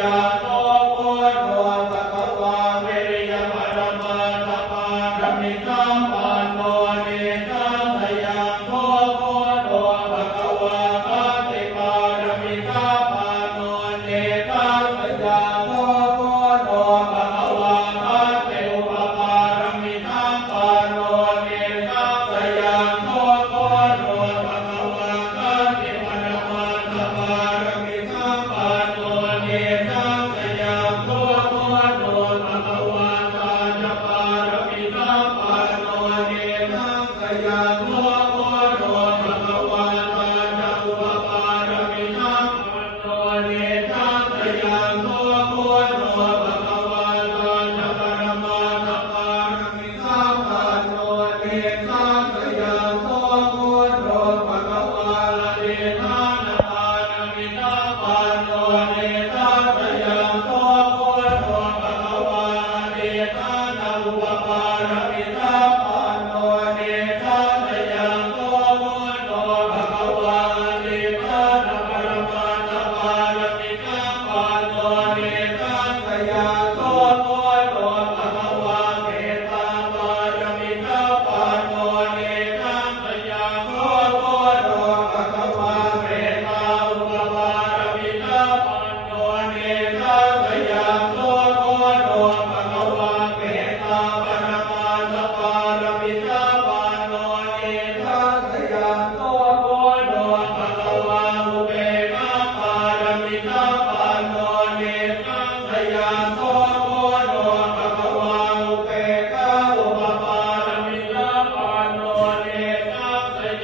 Thank you.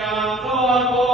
Maria,